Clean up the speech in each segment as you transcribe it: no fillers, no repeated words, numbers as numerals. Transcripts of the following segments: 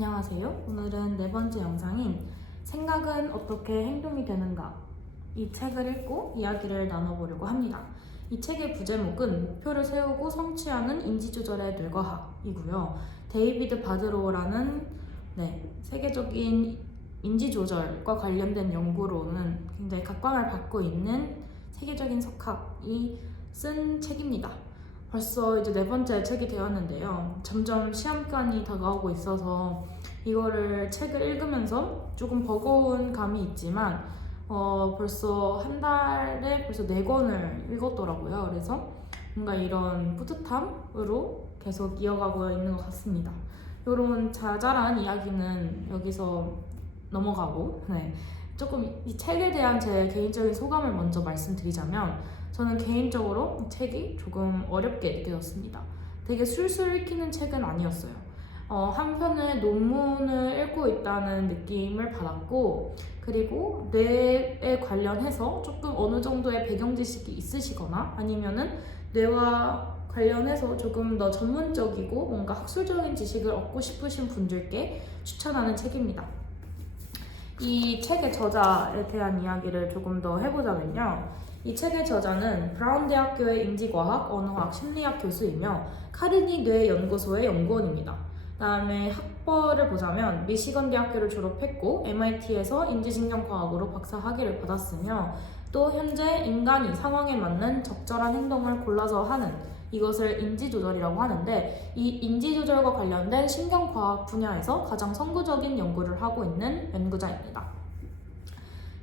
안녕하세요. 오늘은 네 번째 영상인 생각은 어떻게 행동이 되는가 이 책을 읽고 이야기를 나눠보려고 합니다. 이 책의 부제목은 목표를 세우고 성취하는 인지조절의 뇌과학이고요. 데이비드 바드로우라는 세계적인 인지조절과 관련된 연구로는 굉장히 각광을 받고 있는 세계적인 석학이 쓴 책입니다. 벌써 이제 네 번째 책이 되었는데요. 점점 시험관이 다가오고 있어서 이거를 책을 읽으면서 조금 버거운 감이 있지만 벌써 한 달에 벌써 4권을 읽었더라고요. 그래서 뭔가 이런 뿌듯함으로 계속 이어가고 있는 것 같습니다. 이런 자잘한 이야기는 여기서 넘어가고 조금 이 책에 대한 제 개인적인 소감을 먼저 말씀드리자면 저는 개인적으로 이 책이 조금 어렵게 느껴졌습니다. 되게 술술 읽히는 책은 아니었어요. 한편의 논문을 읽고 있다는 느낌을 받았고, 그리고 뇌에 관련해서 조금 어느 정도의 배경 지식이 있으시거나 아니면은 뇌와 관련해서 조금 더 전문적이고 뭔가 학술적인 지식을 얻고 싶으신 분들께 추천하는 책입니다. 이 책의 저자에 대한 이야기를 조금 더 해보자면요. 이 책의 저자는 브라운 대학교의 인지과학, 언어학, 심리학 교수이며 카르니 뇌연구소의 연구원입니다. 그다음에 학벌을 보자면 미시건 대학교를 졸업했고 MIT에서 인지신경과학으로 박사 학위를 받았으며 또 현재 인간이 상황에 맞는 적절한 행동을 골라서 하는 이것을 인지조절이라고 하는데, 이 인지조절과 관련된 신경과학 분야에서 가장 선구적인 연구를 하고 있는 연구자입니다.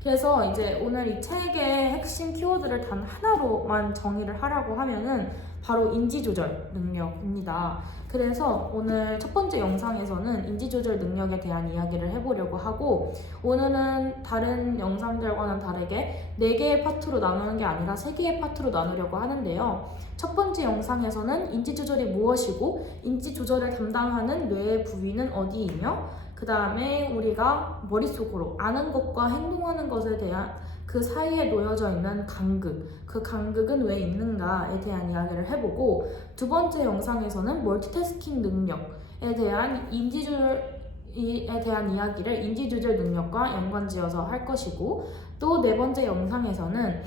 그래서 이제 오늘 이 책의 핵심 키워드를 단 하나로만 정의를 하려고 하면은 바로 인지조절 능력입니다. 그래서 오늘 첫 번째 영상에서는 인지조절 능력에 대한 이야기를 해보려고 하고, 오늘은 다른 영상들과는 다르게 4개의 파트로 나누는 게 아니라 3개의 파트로 나누려고 하는데요. 첫 번째 영상에서는 인지조절이 무엇이고 인지조절을 담당하는 뇌의 부위는 어디이며, 그 다음에 우리가 머릿속으로 아는 것과 행동하는 것에 대한 그 사이에 놓여져 있는 간극, 그 간극은 왜 있는가에 대한 이야기를 해보고, 두 번째 영상에서는 멀티태스킹 능력에 대한 인지조절에 대한 이야기를 인지조절 능력과 연관지어서 할 것이고, 또 네 번째 영상에서는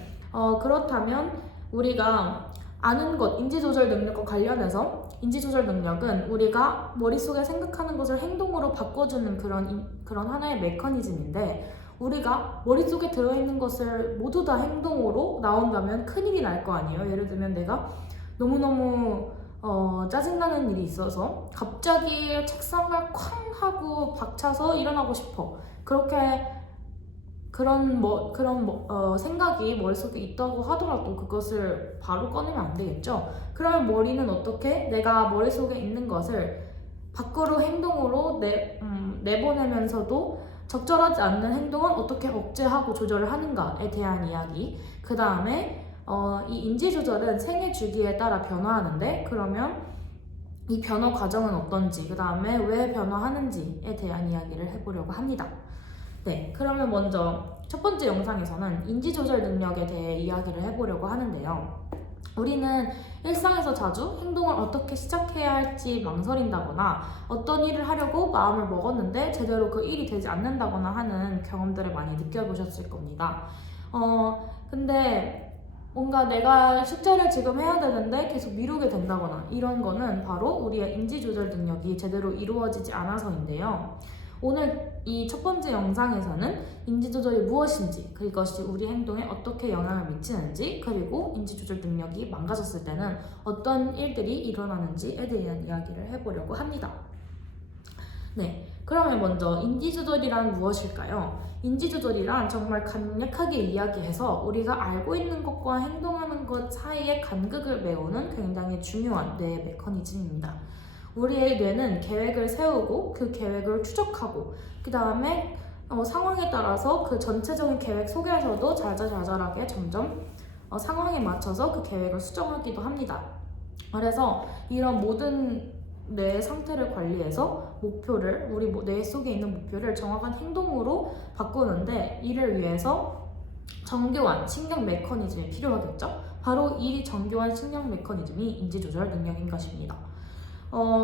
그렇다면 우리가 아는 것, 인지조절 능력과 관련해서 인지조절 능력은 우리가 머릿속에 생각하는 것을 행동으로 바꿔주는 그런 하나의 메커니즘인데, 우리가 머릿속에 들어있는 것을 모두 다 행동으로 나온다면 큰일이 날 거 아니에요. 예를 들면 내가 너무너무 짜증나는 일이 있어서 갑자기 책상을 쾅 하고 박차서 일어나고 싶어. 그런 생각이 머릿속에 있다고 하더라도 그것을 바로 꺼내면 안 되겠죠. 그러면 머리는 어떻게 내가 머릿속에 있는 것을 밖으로 행동으로 내보내면서도 적절하지 않는 행동은 어떻게 억제하고 조절을 하는가에 대한 이야기. 그 다음에 이 인지조절은 생애 주기에 따라 변화하는데, 그러면 이 변화 과정은 어떤지, 그 다음에 왜 변화하는지에 대한 이야기를 해보려고 합니다. 그러면 먼저 첫 번째 영상에서는 인지조절 능력에 대해 이야기를 해보려고 하는데요. 우리는 일상에서 자주 행동을 어떻게 시작해야 할지 망설인다거나 어떤 일을 하려고 마음을 먹었는데 제대로 그 일이 되지 않는다거나 하는 경험들을 많이 느껴보셨을 겁니다. 근데 뭔가 내가 숙제를 지금 해야 되는데 계속 미루게 된다거나 이런 거는 바로 우리의 인지조절 능력이 제대로 이루어지지 않아서인데요. 오늘 이 첫 번째 영상에서는 인지조절이 무엇인지, 그것이 우리 행동에 어떻게 영향을 미치는지, 그리고 인지조절 능력이 망가졌을 때는 어떤 일들이 일어나는지에 대한 이야기를 해보려고 합니다. 그러면 먼저 인지조절이란 무엇일까요? 인지조절이란 정말 간략하게 이야기해서 우리가 알고 있는 것과 행동하는 것 사이의 간극을 메우는 굉장히 중요한 뇌의 메커니즘입니다. 우리의 뇌는 계획을 세우고 그 계획을 추적하고, 그 다음에 상황에 따라서 그 전체적인 계획 속에서도 잘잘잘잘하게 점점 상황에 맞춰서 그 계획을 수정하기도 합니다. 그래서 이런 모든 뇌의 상태를 관리해서 우리 뇌 속에 있는 목표를 정확한 행동으로 바꾸는데, 이를 위해서 정교한 신경 메커니즘이 필요하겠죠? 바로 이 정교한 신경 메커니즘이 인지조절 능력인 것입니다.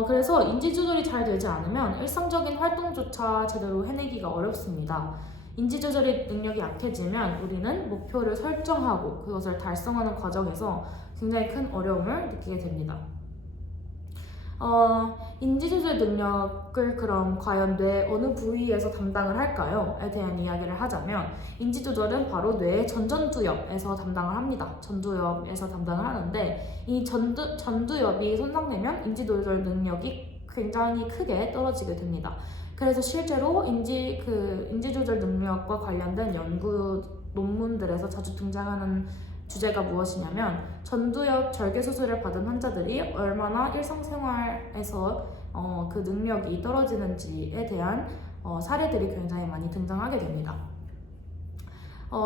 그래서 인지 조절이 잘 되지 않으면 일상적인 활동조차 제대로 해내기가 어렵습니다. 인지 조절의 능력이 약해지면 우리는 목표를 설정하고 그것을 달성하는 과정에서 굉장히 큰 어려움을 느끼게 됩니다. 인지조절 능력을 그럼 과연 뇌 어느 부위에서 담당을 할까요? 에 대한 이야기를 하자면 인지조절은 바로 뇌의 전두엽에서 담당을 합니다. 전두엽에서 담당을 하는데 이 전두엽이 손상되면 인지조절 능력이 굉장히 크게 떨어지게 됩니다. 그래서 실제로 인지조절 능력과 관련된 연구 논문들에서 자주 등장하는 주제가 무엇이냐면 전두엽 절개 수술을 받은 환자들이 얼마나 일상생활에서 그 능력이 떨어지는지에 대한 사례들이 굉장히 많이 등장하게 됩니다.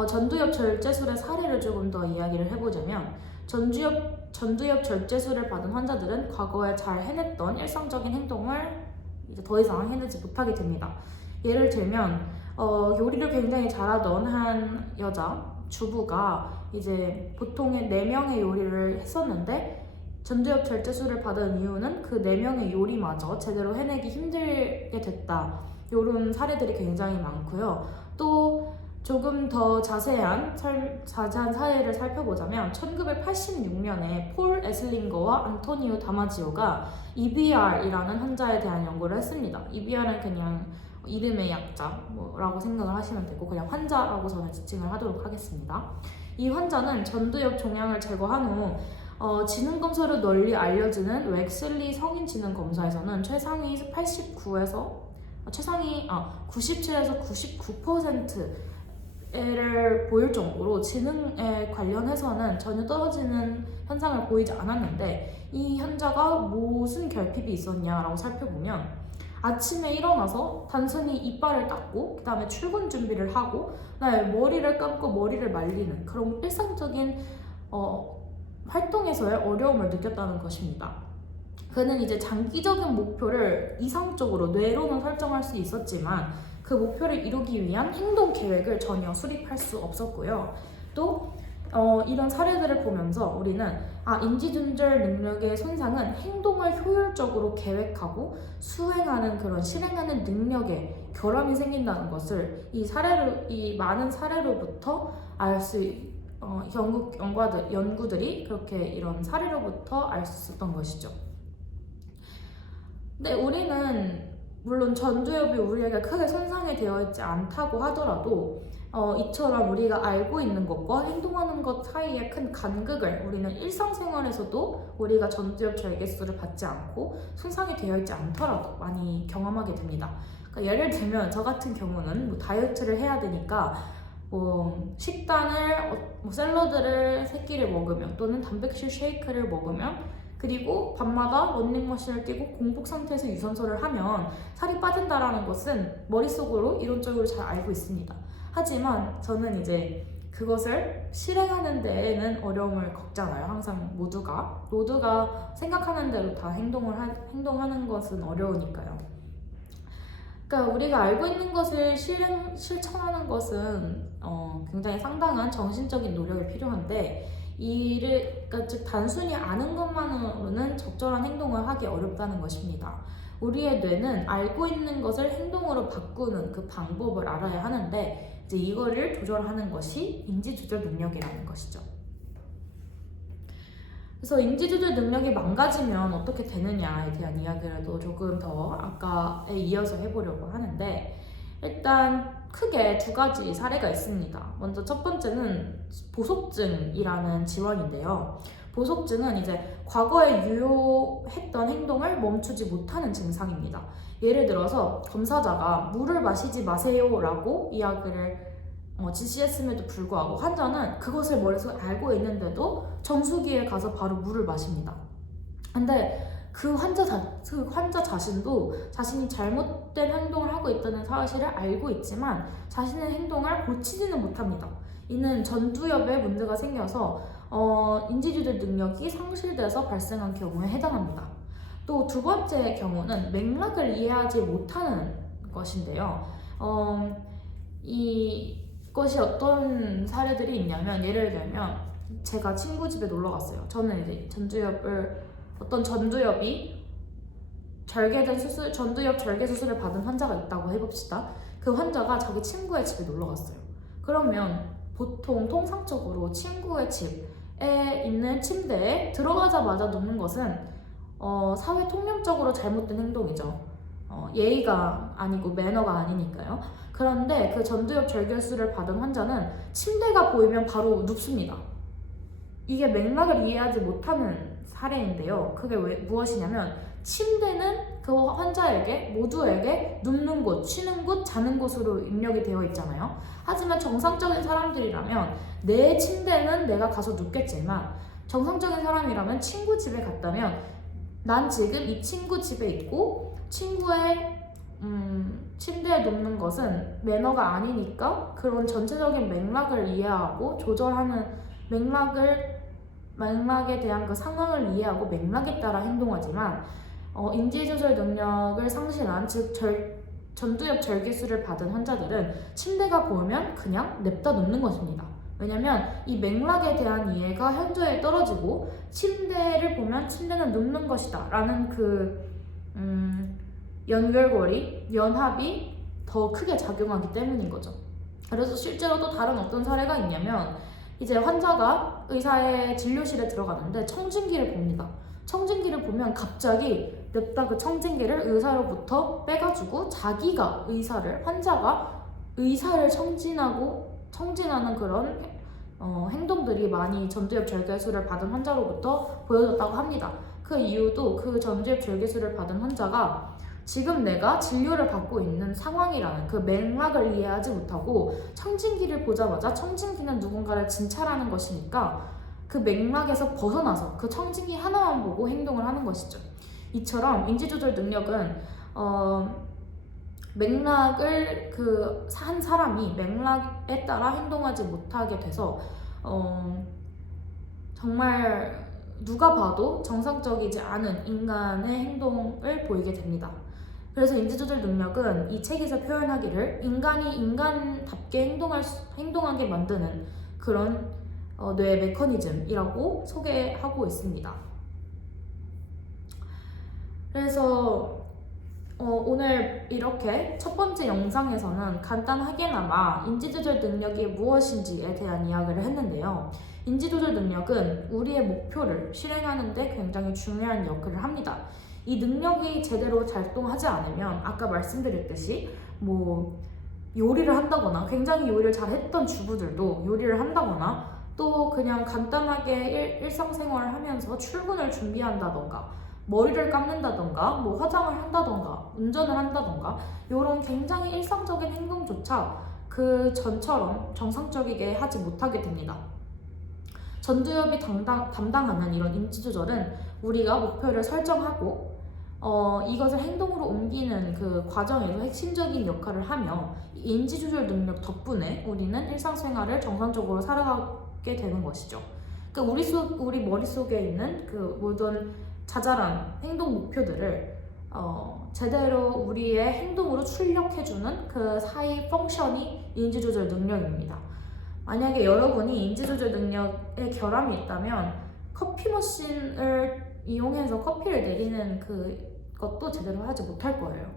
전두엽 절제술의 사례를 조금 더 이야기를 해보자면 전두엽 절제술을 받은 환자들은 과거에 잘 해냈던 일상적인 행동을 이제 더 이상 해내지 못하게 됩니다. 예를 들면 요리를 굉장히 잘하던 한 주부가 이제 보통의 4명의 요리를 했었는데 전두엽 절제술을 받은 이유는 그 4명의 요리마저 제대로 해내기 힘들게 됐다. 이런 사례들이 굉장히 많고요. 또 조금 더 자세한 사례를 살펴보자면 1986년에 폴 에슬링거와 안토니오 다마지오가 EBR이라는 환자에 대한 연구를 했습니다. EBR은 그냥 이름의 약자라고 생각을 하시면 되고 그냥 환자라고 저는 지칭을 하도록 하겠습니다. 이 환자는 전두엽 종양을 제거한 후 지능검사로 널리 알려지는 웩슬리 성인지능검사에서는 최상위 97에서 99%를 보일 정도로 지능에 관련해서는 전혀 떨어지는 현상을 보이지 않았는데 이 환자가 무슨 결핍이 있었냐라고 살펴보면 아침에 일어나서 단순히 이빨을 닦고 그 다음에 출근 준비를 하고 그다음에 머리를 감고 머리를 말리는 그런 일상적인 활동에서의 어려움을 느꼈다는 것입니다. 그는 이제 장기적인 목표를 이상적으로 뇌로는 설정할 수 있었지만 그 목표를 이루기 위한 행동 계획을 전혀 수립할 수 없었고요. 또 이런 사례들을 보면서 우리는 인지조절 능력의 손상은 행동을 효율적으로 계획하고 실행하는 능력에 결함이 생긴다는 것을 이 많은 사례로부터 연구들이 그렇게 이런 사례로부터 알 수 있었던 것이죠. 근데 우리는 물론 전두엽이 우리에게 크게 손상이 되어 있지 않다고 하더라도 이처럼 우리가 알고 있는 것과 행동하는 것 사이에 큰 간극을 우리는 일상생활에서도 우리가 전두엽 절개술을 받지 않고 손상이 되어 있지 않더라도 많이 경험하게 됩니다. 그러니까 예를 들면 저 같은 경우는 다이어트를 해야 되니까 식단을 샐러드를 3끼를 먹으면 또는 단백질 쉐이크를 먹으면 그리고 밤마다 런닝머신을 뛰고 공복 상태에서 유산소를 하면 살이 빠진다라는 것은 머릿속으로 이론적으로 잘 알고 있습니다. 하지만 저는 이제 그것을 실행하는 데에는 어려움을 겪잖아요. 항상 모두가 생각하는 대로 다 행동하는 것은 어려우니까요. 그러니까 우리가 알고 있는 것을 실천하는 것은 굉장히 상당한 정신적인 노력이 필요한데 즉 단순히 아는 것만으로는 적절한 행동을 하기 어렵다는 것입니다. 우리의 뇌는 알고 있는 것을 행동으로 바꾸는 그 방법을 알아야 하는데 이제 이거를 조절하는 것이 인지조절 능력이라는 것이죠. 그래서 인지조절 능력이 망가지면 어떻게 되느냐에 대한 이야기를 또 조금 더 아까에 이어서 해보려고 하는데 일단 크게 2가지 사례가 있습니다. 먼저 첫 번째는 보속증이라는 질환인데요. 보속증은 이제 과거에 유효했던 행동을 멈추지 못하는 증상입니다. 예를 들어서 검사자가 물을 마시지 마세요 라고 이야기를 지시했음에도 불구하고 환자는 그것을 머릿속에 알고 있는데도 정수기에 가서 바로 물을 마십니다. 근데 그 환자 자신도 자신이 잘못된 행동을 하고 있다는 사실을 알고 있지만 자신의 행동을 고치지는 못합니다. 이는 전두엽에 문제가 생겨서 인지조절 능력이 상실돼서 발생한 경우에 해당합니다. 또 2번째 경우는 맥락을 이해하지 못하는 것인데요. 이것이 어떤 사례들이 있냐면 예를 들면 제가 친구 집에 놀러 갔어요. 저는 이제 어떤 전두엽이 전두엽 절개 수술을 받은 환자가 있다고 해봅시다. 그 환자가 자기 친구의 집에 놀러 갔어요. 그러면 보통 통상적으로 친구의 집에 있는 침대에 들어가자마자 눕는 것은 사회 통념적으로 잘못된 행동이죠. 예의가 아니고 매너가 아니니까요. 그런데 그 전두엽 절개술을 받은 환자는 침대가 보이면 바로 눕습니다. 이게 맥락을 이해하지 못하는 사례인데요. 그게 무엇이냐면 침대는 그 환자에게 모두에게 눕는 곳, 쉬는 곳, 자는 곳으로 입력이 되어 있잖아요. 하지만 정상적인 사람들이라면 내 침대는 내가 가서 눕겠지만 정상적인 사람이라면 친구 집에 갔다면 난 지금 이 친구 집에 있고 친구의 침대에 눕는 것은 매너가 아니니까 그런 전체적인 맥락을 이해하고 조절하는 맥락에 대한 그 상황을 이해하고 맥락에 따라 행동하지만 인지조절 능력을 상실한 즉 전두엽 절개술을 받은 환자들은 침대가 보이면 그냥 냅다 눕는 것입니다. 왜냐면 이 맥락에 대한 이해가 현저히 떨어지고 침대를 보면 침대는 눕는 것이다 라는 그 연합이 더 크게 작용하기 때문인 거죠. 그래서 실제로 또 다른 어떤 사례가 있냐면 이제 환자가 의사의 진료실에 들어가는데 청진기를 봅니다. 청진기를 보면 갑자기 냅다 그 청진기를 의사로부터 빼가지고 환자가 의사를 청진하는 그런 행동들이 많이 전두엽 절개술을 받은 환자로부터 보여졌다고 합니다. 그 이유도 그 전두엽 절개술을 받은 환자가 지금 내가 진료를 받고 있는 상황이라는 그 맥락을 이해하지 못하고 청진기를 보자마자 청진기는 누군가를 진찰하는 것이니까 그 맥락에서 벗어나서 그 청진기 하나만 보고 행동을 하는 것이죠. 이처럼 인지조절 능력은 맥락을 한 사람이 맥락에 따라 행동하지 못하게 돼서 정말 누가 봐도 정상적이지 않은 인간의 행동을 보이게 됩니다. 그래서 인지조절 능력은 이 책에서 표현하기를 인간이 인간답게 행동하게 만드는 그런 뇌 메커니즘이라고 소개하고 있습니다. 그래서 오늘 이렇게 첫 번째 영상에서는 간단하게나마 인지조절 능력이 무엇인지에 대한 이야기를 했는데요. 인지조절 능력은 우리의 목표를 실행하는 데 굉장히 중요한 역할을 합니다. 이 능력이 제대로 작동하지 않으면 아까 말씀드렸듯이 요리를 한다거나 굉장히 요리를 잘했던 주부들도 요리를 한다거나 또 그냥 간단하게 일상생활을 하면서 출근을 준비한다던가 머리를 감는다던가 화장을 한다던가 운전을 한다던가 이런 굉장히 일상적인 행동조차 그 전처럼 정상적이게 하지 못하게 됩니다. 전두엽이 담당하는 이런 인지조절은 우리가 목표를 설정하고 이것을 행동으로 옮기는 그 과정에서 핵심적인 역할을 하며 인지조절 능력 덕분에 우리는 일상생활을 정상적으로 살아가게 되는 것이죠. 그러니까 우리 머릿속에 있는 그 모든 자잘한 행동 목표들을 제대로 우리의 행동으로 출력해주는 그 사이 펑션이 인지조절 능력입니다. 만약에 여러분이 인지조절 능력에 결함이 있다면 커피 머신을 이용해서 커피를 내리는 그것도 제대로 하지 못할 거예요.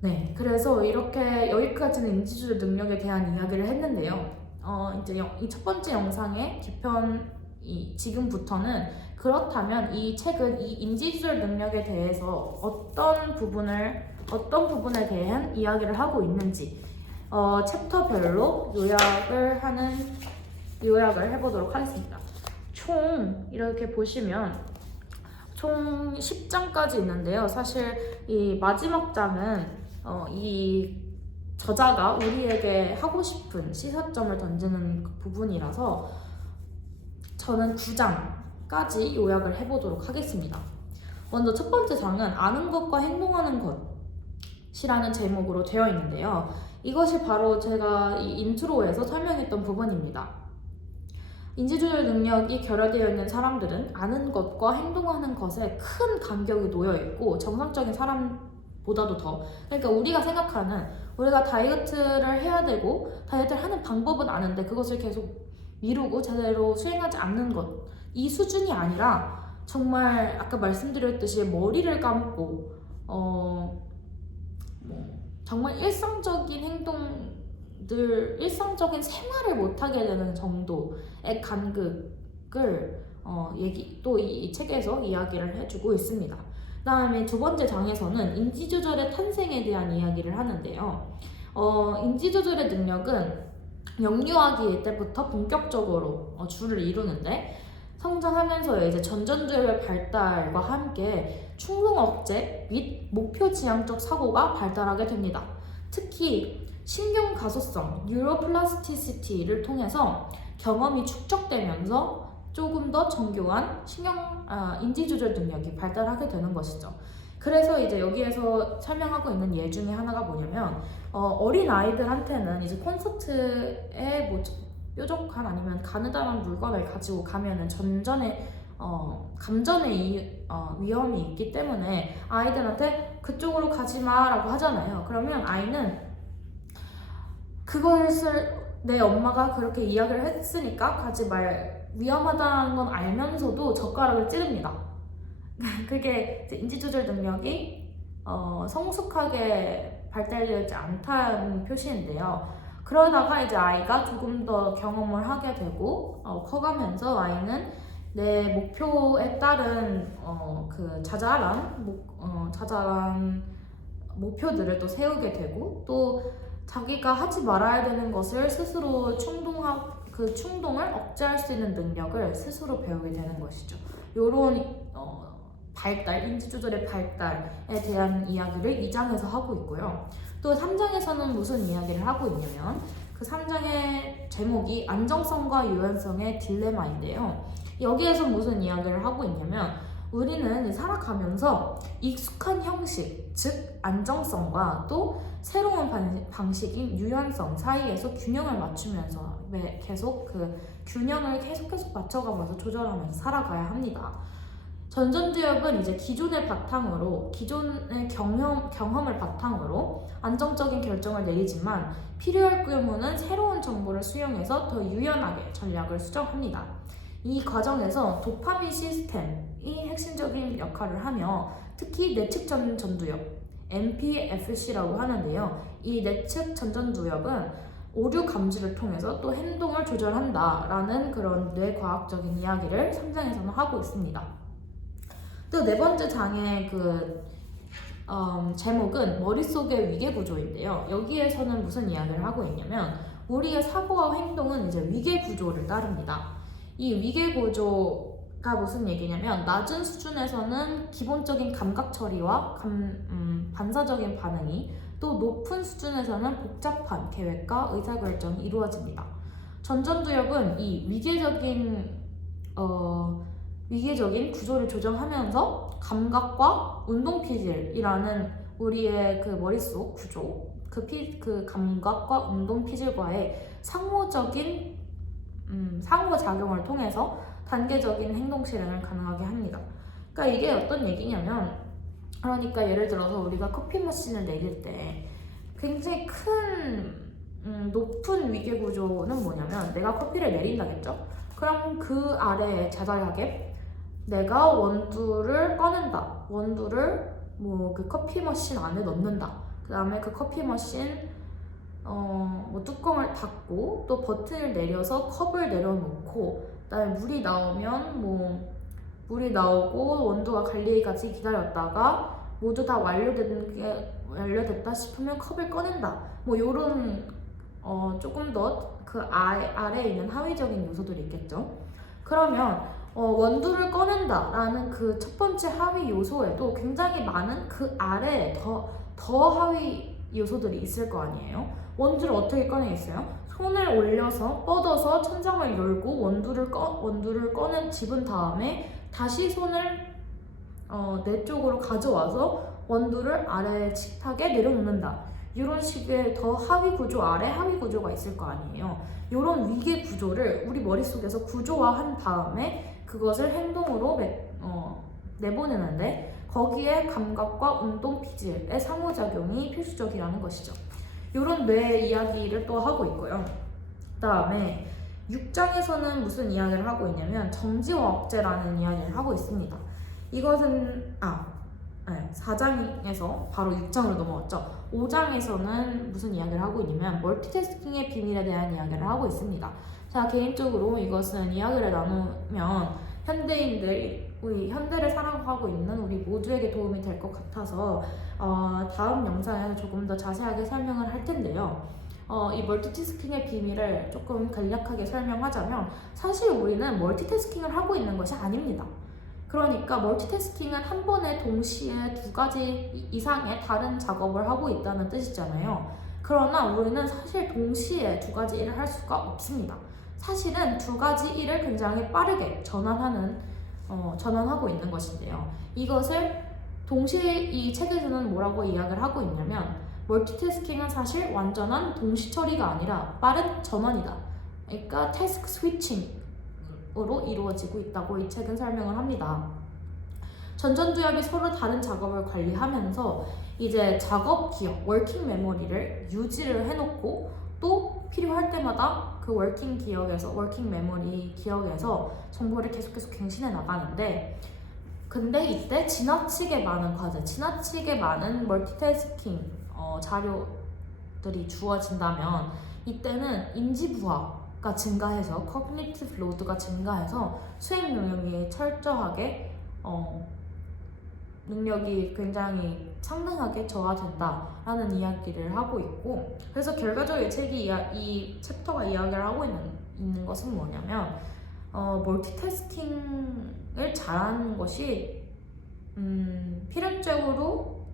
네, 그래서 이렇게 여기까지는 인지조절 능력에 대한 이야기를 했는데요. 이제 이 첫 번째 영상의 뒤편이 지금부터는 그렇다면 이 책은 이 인지조절 능력에 대해서 어떤 부분에 대한 이야기를 하고 있는지 챕터별로 요약을 해보도록 하겠습니다. 총 이렇게 보시면 총 10장까지 있는데요. 사실 이 마지막 장은 이 저자가 우리에게 하고 싶은 시사점을 던지는 부분이라서 저는 9장까지 요약을 해보도록 하겠습니다. 먼저 첫 번째 장은 아는 것과 행동하는 것이라는 제목으로 되어 있는데요. 이것이 바로 제가 이 인트로에서 설명했던 부분입니다. 인지조절 능력이 결여되어 있는 사람들은 아는 것과 행동하는 것에 큰 간격이 놓여 있고 정상적인 사람보다도 더 그러니까 우리가 다이어트를 해야 되고 다이어트를 하는 방법은 아는데 그것을 계속 미루고 제대로 수행하지 않는 것 이 수준이 아니라 정말 아까 말씀드렸듯이 머리를 감고 정말 일상적인 행동들, 일상적인 생활을 못하게 되는 정도의 간극을 또 이 책에서 이야기를 해주고 있습니다. 그다음에 두 번째 장에서는 인지조절의 탄생에 대한 이야기를 하는데요. 인지조절의 능력은 영유아기 때부터 본격적으로 줄을 이루는데, 성장하면서 이제 전전두엽의 발달과 함께 충동 억제 및 목표 지향적 사고가 발달하게 됩니다. 특히 신경 가소성 (뉴로플라스티시티를) 통해서 경험이 축적되면서 조금 더 정교한 인지조절 능력이 발달하게 되는 것이죠. 그래서 이제 여기에서 설명하고 있는 예 중에 하나가 뭐냐면, 어린 아이들한테는 이제 콘서트에 뭐 뾰족한 아니면 가느다란 물건을 가지고 가면은 감전의 위험이 있기 때문에 아이들한테 그쪽으로 가지 마라고 하잖아요. 그러면 아이는 그것을 내 엄마가 그렇게 이야기를 했으니까 가지 위험하다는 건 알면서도 젓가락을 찌릅니다. 그게 이제 인지조절 능력이 성숙하게 발달되지 않다는 표시인데요. 그러다가 이제 아이가 조금 더 경험을 하게 되고 커가면서 아이는 내 목표에 따른 그 자잘한 목표들을 또 세우게 되고, 또 자기가 하지 말아야 되는 것을 스스로 그 충동을 억제할 수 있는 능력을 스스로 배우게 되는 것이죠. 요런 인지조절의 발달에 대한 이야기를 2장에서 하고 있고요. 또 3장에서는 무슨 이야기를 하고 있냐면, 그 3장의 제목이 안정성과 유연성의 딜레마인데요. 여기에서 무슨 이야기를 하고 있냐면, 우리는 살아가면서 익숙한 형식, 즉 안정성과 또 새로운 방식인 유연성 사이에서 균형을 맞추면서 계속 맞춰가면서 조절하면서 살아가야 합니다. 전전두엽은 이제 기존의 경험을 바탕으로 안정적인 결정을 내리지만, 필요할 경우는 새로운 정보를 수용해서 더 유연하게 전략을 수정합니다. 이 과정에서 도파민 시스템이 핵심적인 역할을 하며, 특히 내측 전두엽 (NPFC라고) 하는데요. 이 내측 전전두엽은 오류 감지를 통해서 또 행동을 조절한다라는 그런 뇌과학적인 이야기를 3장에서는 하고 있습니다. 또 네 번째 장의 제목은 머릿속의 위계구조인데요. 여기에서는 무슨 이야기를 하고 있냐면, 우리의 사고와 행동은 이제 위계구조를 따릅니다. 이 위계구조가 무슨 얘기냐면, 낮은 수준에서는 기본적인 감각 처리와 반사적인 반응이, 또 높은 수준에서는 복잡한 계획과 의사결정이 이루어집니다. 전전두엽은 이 위계적인 구조를 조정하면서 감각과 운동피질이라는 우리의 그 머릿속 구조, 그 감각과 운동피질과의 상호작용을 통해서 단계적인 행동 실행을 가능하게 합니다. 그러니까 이게 어떤 얘기냐면, 그러니까 예를 들어서 우리가 커피 머신을 내릴 때 굉장히 높은 위계 구조는 뭐냐면, 내가 커피를 내린다겠죠? 그럼 그 아래에 자잘하게 내가 원두를 꺼낸다. 원두를 그 커피 머신 안에 넣는다. 그 다음에 그 커피 머신 뚜껑을 닫고 또 버튼을 내려서 컵을 내려놓고, 그다음에 물이 나오고 원두가 갈리기까지 기다렸다가 모두 다 완료됐다 싶으면 컵을 꺼낸다. 요런 조금 더 그 아래에 있는 하위적인 요소들이 있겠죠. 그러면 원두를 꺼낸다라는 그 첫 번째 하위 요소에도 굉장히 많은 그 아래에 더 하위 요소들이 있을 거 아니에요. 원두를 어떻게 꺼내겠어요? 손을 올려서 뻗어서 천장을 열고 원두를 집은 다음에 다시 손을 내 쪽으로 가져와서 원두를 아래 식탁에 내려놓는다. 이런 식의 더 하위 구조 아래 하위 구조가 있을 거 아니에요. 이런 위계 구조를 우리 머릿속에서 구조화한 다음에 그것을 행동으로 내보내는데, 거기에 감각과 운동 피질의 상호작용이 필수적이라는 것이죠. 이런 뇌 이야기를 또 하고 있고요. 그 다음에 6장에서는 무슨 이야기를 하고 있냐면 정지와 억제라는 이야기를 하고 있습니다. 이것은 4장에서 바로 6장으로 넘어왔죠. 5장에서는 무슨 이야기를 하고 있냐면 멀티태스킹의 비밀에 대한 이야기를 하고 있습니다. 자, 개인적으로 이것은 이야기를 나누면 우리 현대를 살아가고 있는 우리 모두에게 도움이 될 것 같아서 다음 영상에서 조금 더 자세하게 설명을 할 텐데요. 이 멀티태스킹의 비밀을 조금 간략하게 설명하자면 사실 우리는 멀티태스킹을 하고 있는 것이 아닙니다. 그러니까 멀티태스킹은 한 번에 동시에 2가지 이상의 다른 작업을 하고 있다는 뜻이잖아요. 그러나 우리는 사실 동시에 2가지 일을 할 수가 없습니다. 사실은 2가지 일을 굉장히 빠르게 전환하고 있는 것인데요. 이것을 동시에 이 책에서는 뭐라고 이야기를 하고 있냐면 멀티태스킹은 사실 완전한 동시 처리가 아니라 빠른 전환이다. 그러니까 태스크 스위칭으로 이루어지고 있다고 이 책은 설명을 합니다. 전전두엽이 서로 다른 작업을 관리하면서 이제 작업 기억, 워킹 메모리를 유지를 해놓고 또 필요할 때마다 그 워킹 메모리 기억에서 정보를 계속 갱신해 나가는데, 근데 이때 지나치게 많은 과제, 지나치게 많은 멀티태스킹 자료들이 주어진다면 이때는 인지 부하가 증가해서 cognitive load가 증가해서 수행 능력이 철저하게 능력이 굉장히 상당하게 저하된다라는 이야기를 하고 있고, 그래서 결과적으로 이 챕터가 이야기를 하고 있는 것은 뭐냐면 멀티태스킹을 잘하는 것이 필연적으로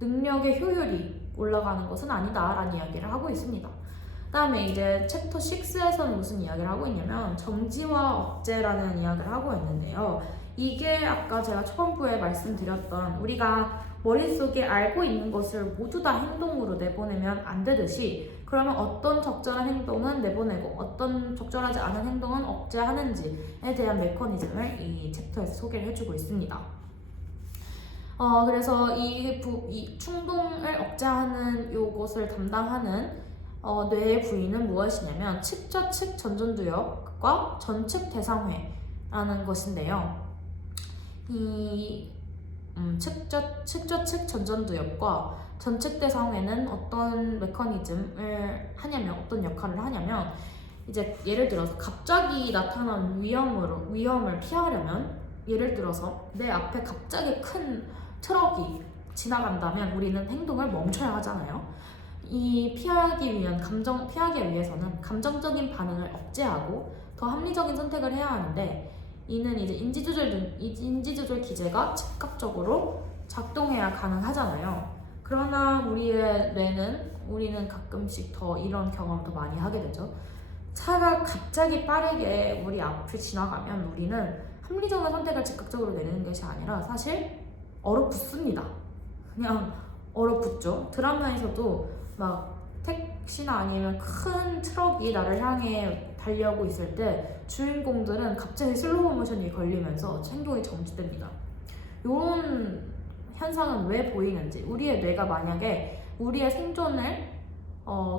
능력의 효율이 올라가는 것은 아니다라는 이야기를 하고 있습니다. 그 다음에 이제 챕터 6에서는 무슨 이야기를 하고 있냐면 정지와 억제라는 이야기를 하고 있는데요. 이게 아까 제가 초반부에 말씀드렸던 우리가 머릿속에 알고 있는 것을 모두 다 행동으로 내보내면 안 되듯이, 그러면 어떤 적절한 행동은 내보내고 어떤 적절하지 않은 행동은 억제하는지에 대한 메커니즘을 이 챕터에서 소개를 해주고 있습니다. 그래서 이 충동을 억제하는 요것을 담당하는 뇌의 부위는 무엇이냐면 측좌측 전전두엽과 전측 대상회라는 것인데요. 이 측좌측 전전두엽과 전측 대상회는 어떤 메커니즘을 하냐면, 어떤 역할을 하냐면, 이제 예를 들어서 갑자기 나타난 위험을 피하려면, 예를 들어서 내 앞에 갑자기 큰 트럭이 지나간다면 우리는 행동을 멈춰야 하잖아요. 피하기 위해서는 감정적인 반응을 억제하고 더 합리적인 선택을 해야 하는데, 이는 이제 인지조절 기제가 즉각적으로 작동해야 가능하잖아요. 그러나 우리는 가끔씩 더 이런 경험을 더 많이 하게 되죠. 차가 갑자기 빠르게 우리 앞을 지나가면 우리는 합리적인 선택을 즉각적으로 내리는 것이 아니라 사실 얼어붙습니다. 그냥 얼어붙죠. 드라마에서도 막 택시나 아니면 큰 트럭이 나를 향해 달려오고 있을 때 주인공들은 갑자기 슬로우 모션이 걸리면서 행동이 정지됩니다. 이런 현상은 왜 보이는지, 우리의 뇌가 만약에 우리의 생존을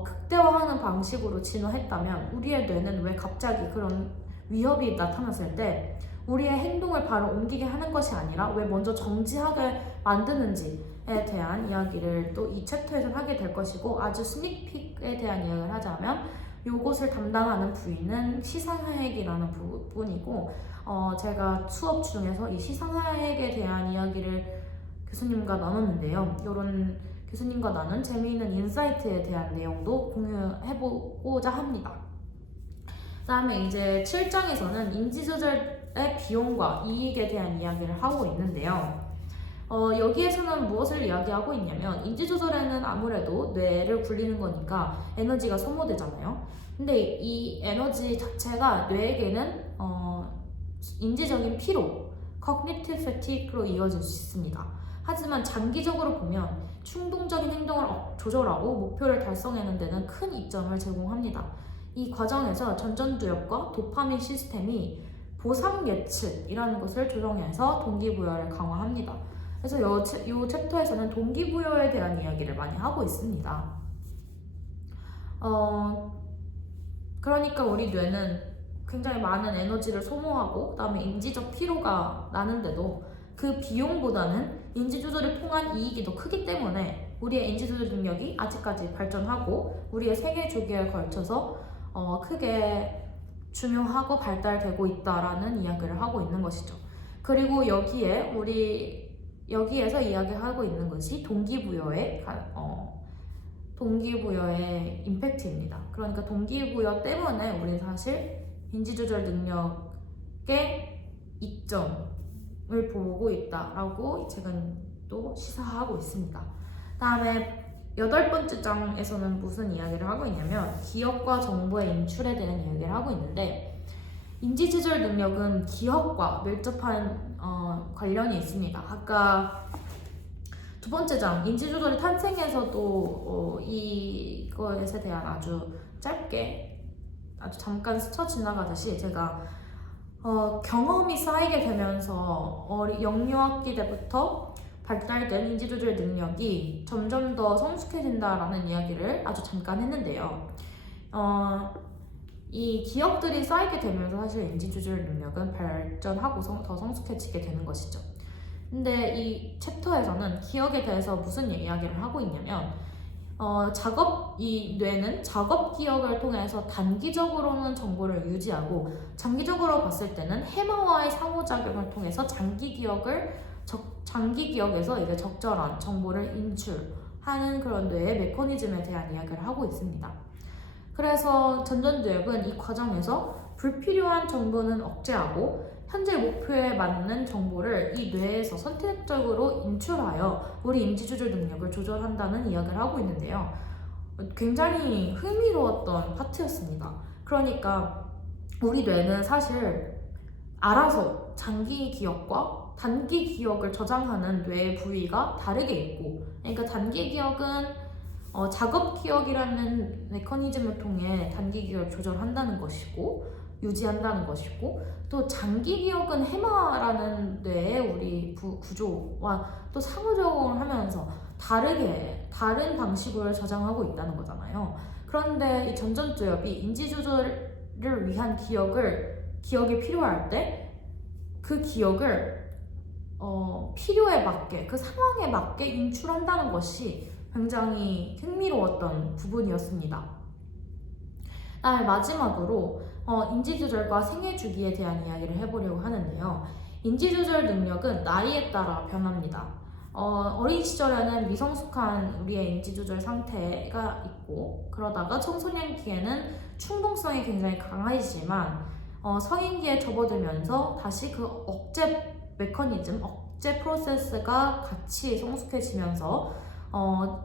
극대화하는 방식으로 진화했다면 우리의 뇌는 왜 갑자기 그런 위협이 나타났을 때 우리의 행동을 바로 옮기게 하는 것이 아니라 왜 먼저 정지하게 만드는지에 대한 이야기를 또 이 챕터에서 하게 될 것이고, 아주 스닉픽에 대한 이야기를 하자면 요것을 담당하는 부위는 시상하액이라는 부분이고, 제가 수업 중에서 이 시상하액에 대한 이야기를 교수님과 나눴는데요. 이런 교수님과 나눈 재미있는 인사이트에 대한 내용도 공유해보고자 합니다. 그 다음에 이제 7장에서는 인지조절의 비용과 이익에 대한 이야기를 하고 있는데요. 여기에서는 무엇을 이야기하고 있냐면, 인지조절에는 아무래도 뇌를 굴리는 거니까 에너지가 소모되잖아요. 근데 이 에너지 자체가 뇌에게는 인지적인 피로, cognitive fatigue로 이어질 수 있습니다. 하지만 장기적으로 보면 충동적인 행동을 조절하고 목표를 달성하는 데는 큰 이점을 제공합니다. 이 과정에서 전전두엽과 도파민 시스템이 보상 예측이라는 것을 조정해서 동기부여를 강화합니다. 그래서 이 챕터에서는 동기부여에 대한 이야기를 많이 하고 있습니다. 그러니까 우리 뇌는 굉장히 많은 에너지를 소모하고 그다음에 인지적 피로가 나는데도 그 비용보다는 인지 조절을 통한 이익이 더 크기 때문에 우리의 인지 조절 능력이 아직까지 발전하고 우리의 생애 주기에 걸쳐서 크게 중요하고 발달되고 있다라는 이야기를 하고 있는 것이죠. 그리고 여기에서 이야기하고 있는 것이 동기부여의 임팩트입니다. 그러니까 동기부여 때문에 우리는 사실 인지조절 능력의 이점을 보고 있다라고 이 책은 또 시사하고 있습니다. 다음에 8번째 장에서는 무슨 이야기를 하고 있냐면 기억과 정보의 인출에 대한 이야기를 하고 있는데 인지조절 능력은 기억과 밀접한 관련이 있습니다. 아까 두 번째 장 인지조절의 탄생에서도 이것에 대한 아주 잠깐 스쳐 지나가듯이 제가 경험이 쌓이게 되면서 영유아기 때부터 발달된 인지조절 능력이 점점 더 성숙해진다라는 이야기를 아주 잠깐 했는데요. 이 기억들이 쌓이게 되면서 사실 인지조절 능력은 발전하고 더 성숙해지게 되는 것이죠. 근데 이 챕터에서는 기억에 대해서 무슨 이야기를 하고 있냐면 이 뇌는 작업 기억을 통해서 단기적으로는 정보를 유지하고 장기적으로 봤을 때는 해마와의 상호작용을 통해서 장기 기억에서 이제 적절한 정보를 인출하는 그런 뇌의 메커니즘에 대한 이야기를 하고 있습니다. 그래서 전전두엽은 이 과정에서 불필요한 정보는 억제하고 현재 목표에 맞는 정보를 이 뇌에서 선택적으로 인출하여 우리 인지조절 능력을 조절한다는 이야기를 하고 있는데요. 굉장히 흥미로웠던 파트였습니다. 그러니까 우리 뇌는 사실 알아서 장기 기억과 단기 기억을 저장하는 뇌의 부위가 다르게 있고, 그러니까 단기 기억은 작업 기억이라는 메커니즘을 통해 단기 기억을 조절한다는 것이고 유지한다는 것이고, 또 장기 기억은 해마라는 뇌의 우리 구조와 또 상호작용을 하면서 다른 방식으로 저장하고 있다는 거잖아요. 그런데 이 전전두엽이 인지조절을 위한 기억이 필요할 때 그 기억을 필요에 맞게, 그 상황에 맞게 인출한다는 것이 굉장히 흥미로웠던 부분이었습니다. 마지막으로 인지조절과 생애주기에 대한 이야기를 해보려고 하는데요. 인지조절 능력은 나이에 따라 변합니다. 어린 시절에는 미성숙한 우리의 인지조절 상태가 있고, 그러다가 청소년기에는 충동성이 굉장히 강해지지만 성인기에 접어들면서 다시 그 억제 메커니즘, 억제 프로세스가 같이 성숙해지면서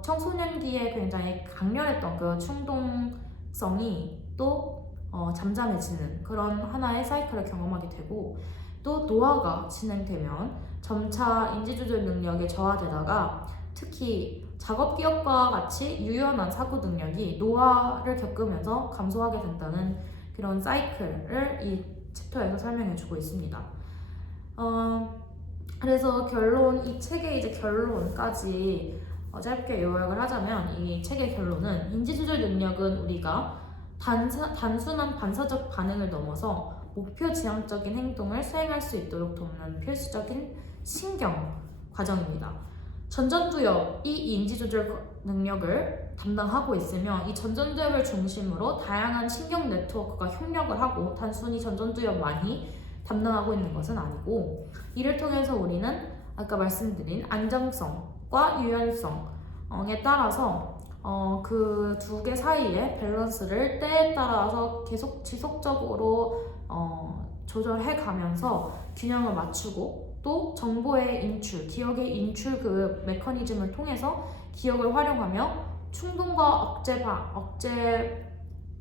청소년기에 굉장히 강렬했던 그 충동성이 또 잠잠해지는 그런 하나의 사이클을 경험하게 되고, 또 노화가 진행되면 점차 인지조절 능력이 저하되다가 특히 작업 기억과 같이 유연한 사고 능력이 노화를 겪으면서 감소하게 된다는 그런 사이클을 이 챕터에서 설명해주고 있습니다. 그래서 이 책의 이제 결론까지 짧게 요약을 하자면, 이 책의 결론은 인지조절 능력은 우리가 단순한 반사적 반응을 넘어서 목표 지향적인 행동을 수행할 수 있도록 돕는 필수적인 신경 과정입니다. 전전두엽이 이 인지조절 능력을 담당하고 있으며, 이 전전두엽을 중심으로 다양한 신경 네트워크가 협력을 하고 단순히 전전두엽만이 담당하고 있는 것은 아니고, 이를 통해서 우리는 아까 말씀드린 안정성과 유연성에 따라서 그 두 개 사이의 밸런스를 때에 따라서 계속 지속적으로 조절해 가면서 균형을 맞추고, 또 정보의 인출, 기억의 인출 그 메커니즘을 통해서 기억을 활용하며 충동과 억제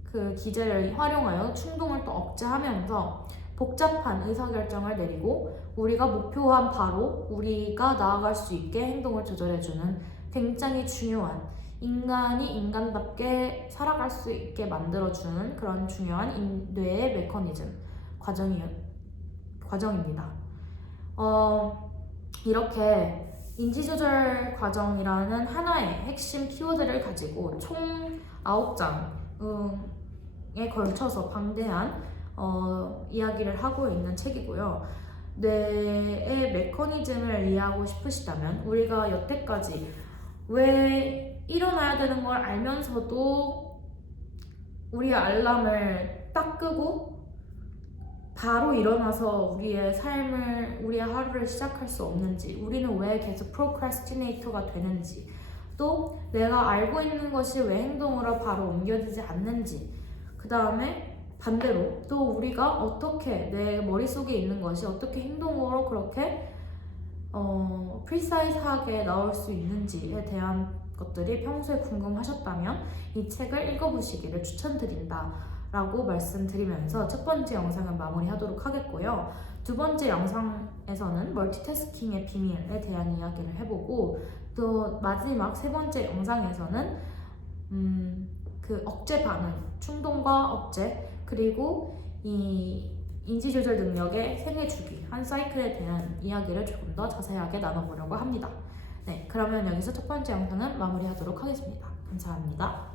그 기제를 활용하여 충동을 또 억제하면서 복잡한 의사결정을 내리고 우리가 목표한 바로 우리가 나아갈 수 있게 행동을 조절해주는 굉장히 중요한, 인간이 인간답게 살아갈 수 있게 만들어주는 그런 중요한 뇌의 메커니즘 과정입니다. 이렇게 인지조절 과정이라는 하나의 핵심 키워드를 가지고 총 9장의 걸쳐서 방대한 이야기를 하고 있는 책이고요. 뇌의 메커니즘을 이해하고 싶으시다면 우리가 여태까지 왜 일어나야 되는 걸 알면서도 우리의 알람을 딱 끄고 바로 일어나서 우리의 하루를 시작할 수 없는지, 우리는 왜 계속 프로크래스티네이터가 되는지, 또 내가 알고 있는 것이 왜 행동으로 바로 옮겨지지 않는지, 그 다음에 반대로 또 우리가 어떻게 내 머릿속에 있는 것이 어떻게 행동으로 그렇게 프리사이즈하게 나올 수 있는지에 대한 것들이 평소에 궁금하셨다면 이 책을 읽어보시기를 추천드린다 라고 말씀드리면서 첫 번째 영상은 마무리하도록 하겠고요. 두 번째 영상에서는 멀티태스킹의 비밀에 대한 이야기를 해보고, 또 마지막 세 번째 영상에서는 그 억제 반응, 충동과 억제, 그리고 이 인지조절 능력의 생애 주기, 한 사이클에 대한 이야기를 조금 더 자세하게 나눠보려고 합니다. 네, 그러면 여기서 첫 번째 영상은 마무리하도록 하겠습니다. 감사합니다.